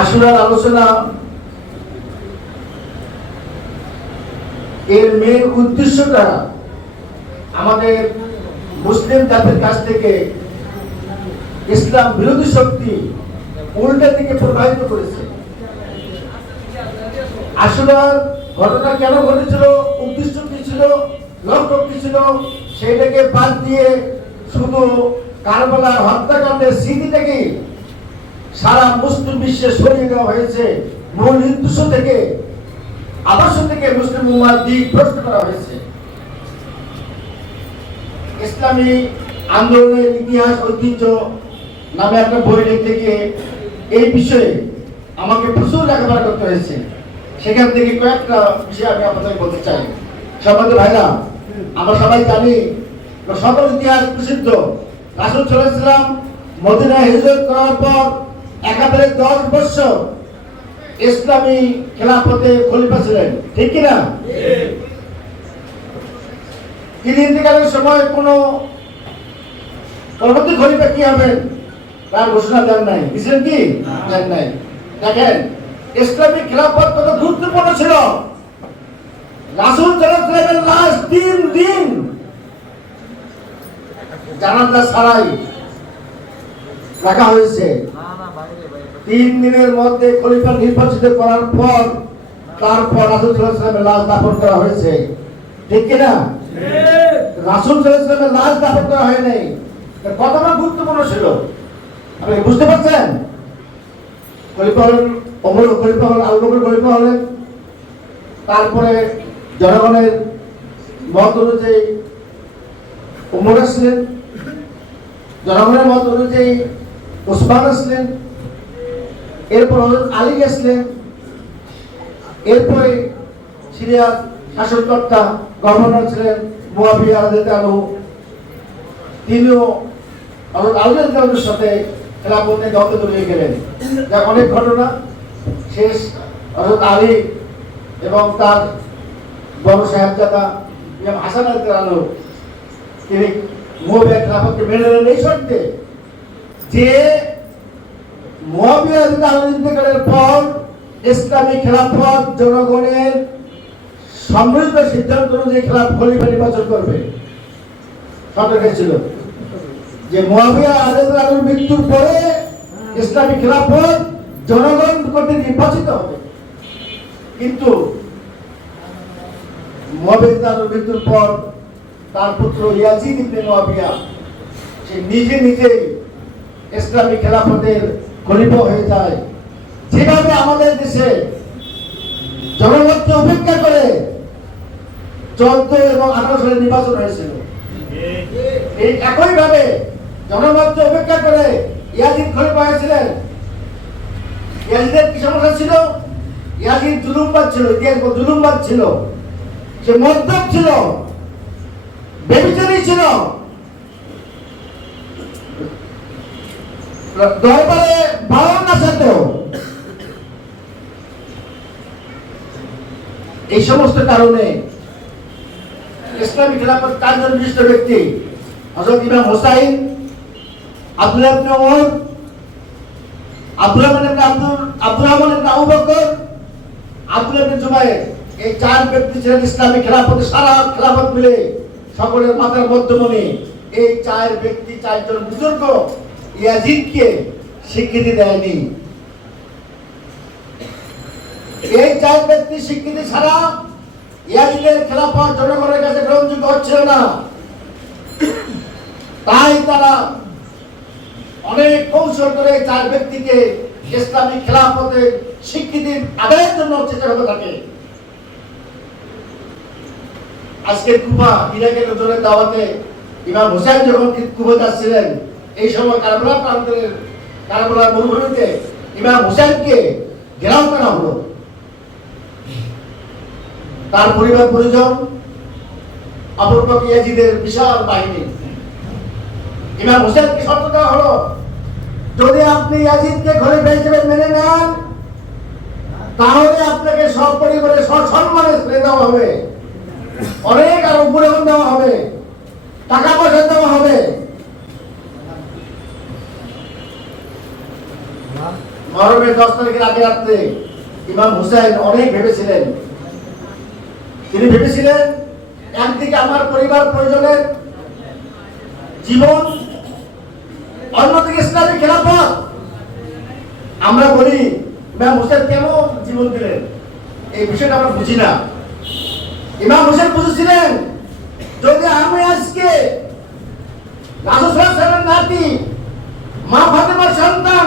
আসুরার আলোচনা এর মেন উদ্দেশ্যটা আমাদের মুসলিম জাতির কাছ থেকে ইসলাম বিরোধী শক্তি উল্টা দিকে প্রবাহিত করেছে। আসুরার ঘটনা কেন ঘটেছিল, উদ্দেশ্য কি ছিল, লক্ষ্য কি ছিল সেইটাকে বাদ দিয়ে শুধু কারবালার হত্যাকাণ্ডের স্মৃতিটাকে সারা মুসলিম বিশ্বে সরিয়ে দেওয়া হয়েছে। মূল উদ্দেশ্য থেকে, আদর্শ থেকে মুসলিম উম্মার দিক ভ্রষ্ট করা হয়েছে। ইসলামী আন্দোলনের ইতিহাস, ঐতিহ্য নামে একটা বই লিখতে গিয়ে এই বিষয়ে আমাকে প্রচুর লেখাপড়া করতে হয়েছে। সেখান থেকে কয়েকটা বিষয় আমি আপনাদের বলতে চাই। সবাই ভাইরা, আমরা সবাই জানি সকল ইতিহাস প্রসিদ্ধ। রাসুল চলেছিলাম মদিনায় হিজরত করার পর একাধারে দশ বছর ইসলামী খেলাফতে খলিফা ছিলেন। ঠিক কিনা তিনি ইন্তেকালের সময় কোনো পরবর্তী খলিফা কি হবেন? তার ঘোষণা দেন নাই। দিয়েছেন কি? দেন নাই। দেখেন ইসলামী খেলাফত কত গুরুত্বপূর্ণ ছিল? রাসুল সাল্লাল্লাহু লাস্ট তিন দিন জানাজা ছাড়াই রাখা হয়েছে। তিন দিনের মধ্যে খলিফা নির্বাচিত করার পর তারপর রাসুল লাশ দাফন করা হয়েছে। ঠিক কি না রাসুল ওয়াসাল্লামের লাশ দাফন করা হয় নাই। কতটা গুরুত্বপূর্ণ ছিল? আপনি বুঝতে পারছেন? খলিফা হলেন ওমর খলিফা হলেন আবু খলিফা হলেন তারপরে জনগণের মত অনুযায়ী ওমর আসলেন। জনগণের মত অনুযায়ী ওসমান আসলেন, এরপর হজরত আলী আসলেন এরপরে সিরিয়ার শাসনকর্তা গভর্নর ছিলেন মুয়াবিয়া রাদিয়াল্লাহু তিনিও হযরত আলী রাদিয়াল্লাহুর সাথে খেলাফতে দখল করে গেলেন। যা অনেক ঘটনা। শেষ, হযরত আলী এবং তার বড় সাহেবজাদা হাসান রাদিয়াল্লাহু তিনি মুয়াবিয়া খেলাফতকে মেনে নিলেন। এই শর্তে যে রাদিয়াল্লাহু ইন্তেকালের পর ইসলামী খেলাফত জনগণের সম্মিলিত সিদ্ধান্ত অনুযায়ী খেলাফ খলিফা নির্বাচন করবে। সরকার ছিল যে মুয়াবিয়া রাদিয়াল্লাহুর মৃত্যুর পরে ইসলামী খেলাফত জনগণ কর্তৃক নির্বাচিত হবে। কিন্তু মুয়াবিয়া রাদিয়াল্লাহুর মৃত্যুর পর তার পুত্র ইয়াজিদ ইবনে মুয়াবিয়া, সে নিজে নিজেই ইসলামী খেলাফতের খলিফা হয়ে যায়। যেভাবে আমাদের দেশে জনগণকে উপেক্ষা করে চোদ্দ এবং আঠারো সালে নির্বাচন হয়েছিল, এই একইভাবে জনগণকে উপেক্ষা করে ইয়াজিদ খলিফা হয়েছিলেন। ইয়াজিদের কি সমস্যা ছিল? ইয়াজিদ জুলুমবাদ ছিল ইতিহাস জুলুমবাদ ছিল। সে মদ্যপ ছিল, বেবিচারী ছিল। দরবারে বারণ আসাতো এই সমস্ত কারণে ইসলামী খেলাফত চারজন বিশিষ্ট ব্যক্তি হযরত ইমাম হোসাইন, আব্দুল্লাহ ইবনে ওমর আব্দুল রহমান ইবনে আব্দুল আব্দুর রহমান আবু বকর, আব্দুল্লাহ ইবনে জুবাইর এই চার ব্যক্তি ছিলেন ইসলামী খেলাফতের সারা খেলাফত মিলে সকলের মাথার মধ্যমণি। এই চার ব্যক্তি, চারজন বুজুর্গ ইয়াজিদকে স্বীকৃতি দেয়নি। এই চার ব্যক্তি স্বীকৃতি ছাড়া ইয়াজিদের খেলাফত জনগণের কাছে গ্রহণযোগ্য হচ্ছিল না। তাই তারা অনেক কৌশল করে চার ব্যক্তিকে ইসলামী খেলাফতের স্বীকৃতি আদায়ের জন্য চেষ্টা করতে থাকে। আজকে কুফা ইরাকের নজরের দাওয়াতে ইমাম হোসেন যখন কুফা যাচ্ছিলেন এই সময় কারবালা প্রান্তের কারবালা মরুভূমিতে ইমাম হোসেনকে ঘেরাও করা হলো। তার পরিবার পরিজন অপরপক ইয়াজিদের বিশাল বাহিনী। ইমাম হোসেনকে শর্ত দেওয়া হলো, যদি আপনি ইয়াজিদকে ঘরে হিসেবে মেনে নেন, তাহলে আপনাকে সব পরিবারে সম্মানে ছেড়ে দেওয়া হবে। অনেক আর উপরে দেওয়া হবে, টাকা পয়সা দেওয়া হবে। মহরমের দশ তারিখের আগে রাত্রে ইমাম অনেক ভেবেছিলেন। তিনি ভেবেছিলেন, একদিকে আমার পরিবার প্রয়োজনের জীবন, অন্যদিকে ইসলামী খেলাফত। আমরা বলি, ইমাম হোসেন কেমন জীবন দিলেন? এই বিষয়টা আমরা বুঝি না। ইমাম হোসেন বুঝেছিলেন, যদি আমি আজকে রাজুসাহেবের নাতি মা ফাতেমার সন্তান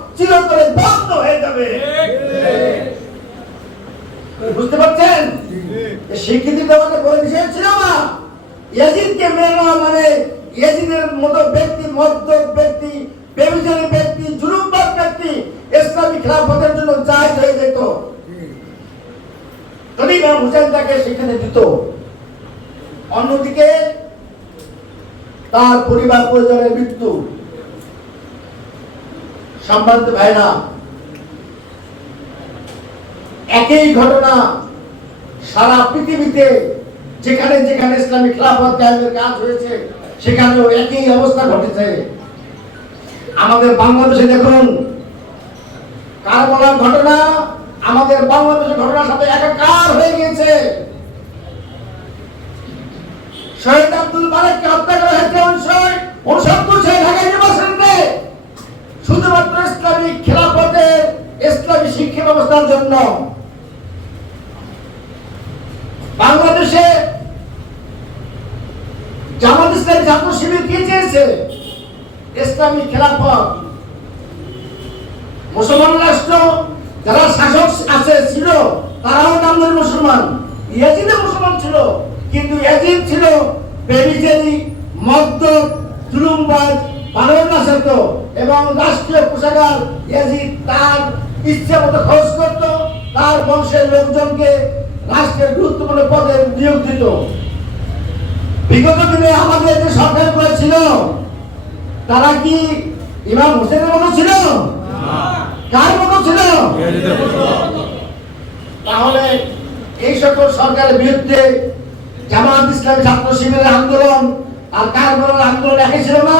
চিরতরে বন্ধ হয়ে যাবে। বুঝতে পারছেন? স্বীকৃতি বিষয় ছিল না। ইয়াজিদকে মেনে নেওয়া মানে ইয়াজিদের মতো ব্যক্তি মধ্য ব্যক্তি বেবিচারী ব্যক্তি জুলুমবাদ ব্যক্তি ইসলামী খেলাফতের জন্য জায়জ হয়ে যেত। যদি ইমাম হুসেন তাকে স্বীকৃতি দিত। অন্যদিকে তার পরিবার পরিজনের মৃত্যু। সম্ভ্রান্ত ভাইরা, একই ঘটনা সারা পৃথিবীতে যেখানে যেখানে ইসলামী খেলাফত কাজ হয়েছে, সেখানেও একই অবস্থা ঘটেছে। আমাদের বাংলাদেশে দেখুন কারবালার ঘটনা? আমাদের বাংলাদেশের ঘটনার সাথে একাকার হয়ে গিয়েছে। শহীদ আব্দুল মালিককে হত্যা করা হয়েছে উনিশশো উনসত্তর সালে ঢাকা ইউনিভার্সিটিতে শুধুমাত্র ইসলামী খেলাফতের ইসলামী শিক্ষা ব্যবস্থার জন্য। বাংলাদেশে জামাত ইসলামী ছাত্র শিবির কি চেয়েছে? ইসলামী খেলাফত। মুসলমান রাষ্ট্র যারা শাসক আছে, ছিল, তারাও নামদের মুসলমান। ইয়াজিদে মুসলমান ছিল, কিন্তু ইয়াজিদ ছিল বেবিজেরি মদ্য জুলুমবাজ পালন নাশাত এবং রাষ্ট্রীয় কোষাগার ইয়াজিদ তার ইচ্ছে মতো খরচ করত তার বংশের লোকজনকে রাষ্ট্রের গুরুত্বপূর্ণ পদে নিয়োগ দিত। বিগত দিনে আমাদের যে সরকার করেছিল তারা কি ইমাম হোসেনের মতো ছিল? কার মতো ছিল? তাহলে এই সকল সরকারের বিরুদ্ধে জামাত ইসলামী ছাত্র শিবিরের আন্দোলন আর কারবারের আন্দোলন একই ছিল না?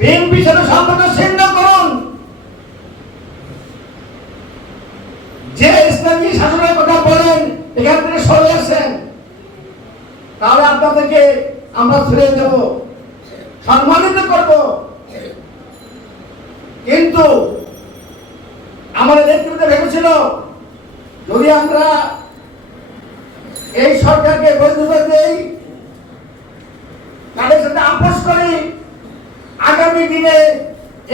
বিএনপি সাথে সম্পর্ক ছিন্ন করুন। যে ইসলামী শাসনের কথা বলেন, এখান থেকে সরে আসেন। তাহলে আপনাদেরকে আমরা ছেড়ে দেব সম্মানিত করব। কিন্তু আমাদের নেতৃত্বে ভেবেছিল, যদি আমরা এই সরকারকে বৈধতা দেই, তাদের সাথে আপোষ করি আগামী দিনে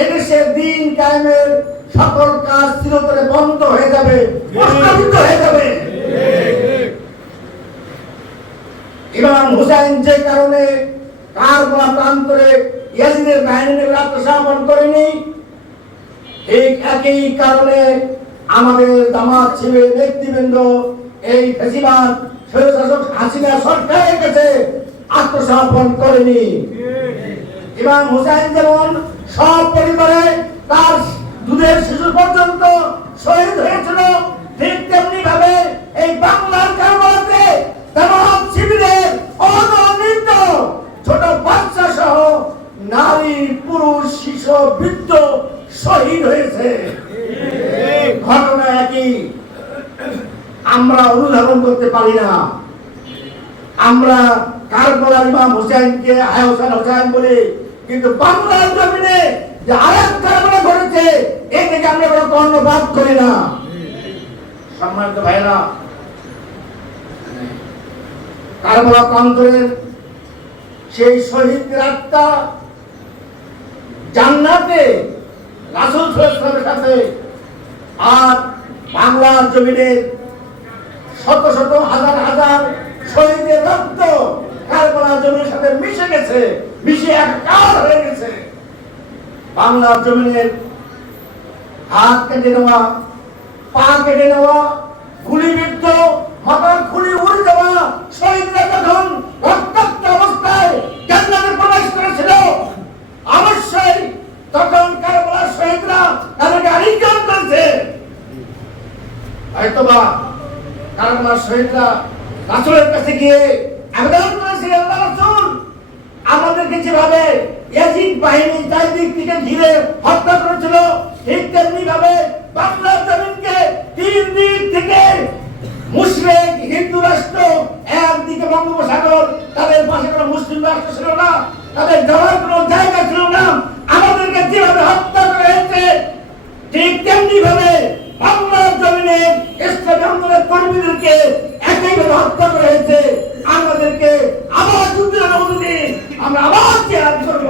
এদেশের দিন কায়েমের সকল কাজ চিরতরে বন্ধ হয়ে যাবে প্রস্তাবিত হয়ে যাবে। ইমাম হুসাইন যে কারণে কার কোনা প্রান্তরে ইয়াজিদের বাহিনীর আত্মসমর্পণ করেনি এই একই কারণে আমাদের জামাত শিবির নেতৃবৃন্দ এই ফেসিবাদ স্বৈরশাসক হাসিনা সরকারের কাছে আত্মসমর্পণ করেনি। ইমাম হুসাইন যেমন সব পরিবারে তার দুধের শিশু পর্যন্ত শহীদ হয়েছিল, ঠিক তেমনি ভাবে এই বাংলার কারবালাতে জামাত শিবিরের অনন্বিত ছোট বাচ্চা সহ নারী, পুরুষ, শিশু, বৃদ্ধ শহীদ হয়েছে। ঘটনা একই। আমরা অনুধাবন করতে পারি না। আমরা কারবালার ইমাম হোসেনকে হায়সান হোসেন বলি কিন্তু বাংলার জমিনে যে আরেক কারবালা ঘটেছে এ থেকে আমরা কোনো কর্ণপাত করি না। সম্মানিত ভাইরা প্রান্তরের সেই শহীদদের আত্মা জান্নাতে, রাসুল সাল্লামের সাথে আর বাংলার জমিনের শত শত হাজার হাজার শহীদের রক্ত কারবালার জমিনের সাথে মিশে গেছে, মিশে একাকার হয়ে গেছে। বাংলার জমিনের হাত কেটে নেওয়া, পা কেটে নেওয়া গুলিবিদ্ধ মাথার খুলি উড়ে যাওয়া, শহীদরা যখন রক্তাক্ত অবস্থায় জান্নাতে প্রবেশ করেছিল অবশ্যই তখন কারবালার শহীদরা তাদেরকে আলিঙ্গন করেছে। হয়তোবা কারবালার শহীদরা রাসূলের কাছে গিয়ে আবেদন করেছে আল্লাহ রাসূল আমাদেরকে যেভাবে ইয়াজিদ বাহিনী চারিদিক থেকে ঘিরে হত্যা করেছিল, ঠিক তেমনি ভাবে বাংলার জমিনকে তিন দিক থেকে মুসলিম হিন্দু রাষ্ট্র, একদিকে বঙ্গোপসাগর, তাদের পাশে কোনো মুসলিম রাষ্ট্র ছিল না, তাদের যাওয়ার কোনো জায়গা ছিল না। আমাদেরকে যেভাবে হত্যা করা হয়েছে, ঠিক তেমনি ভাবে বাংলার জমিনে ইসলামী আন্দোলনের কর্মীদেরকে একইভাবে হত্যা করা হয়েছে। আমাদেরকে আবার যুদ্ধের আমরা আবার চেয়ার করব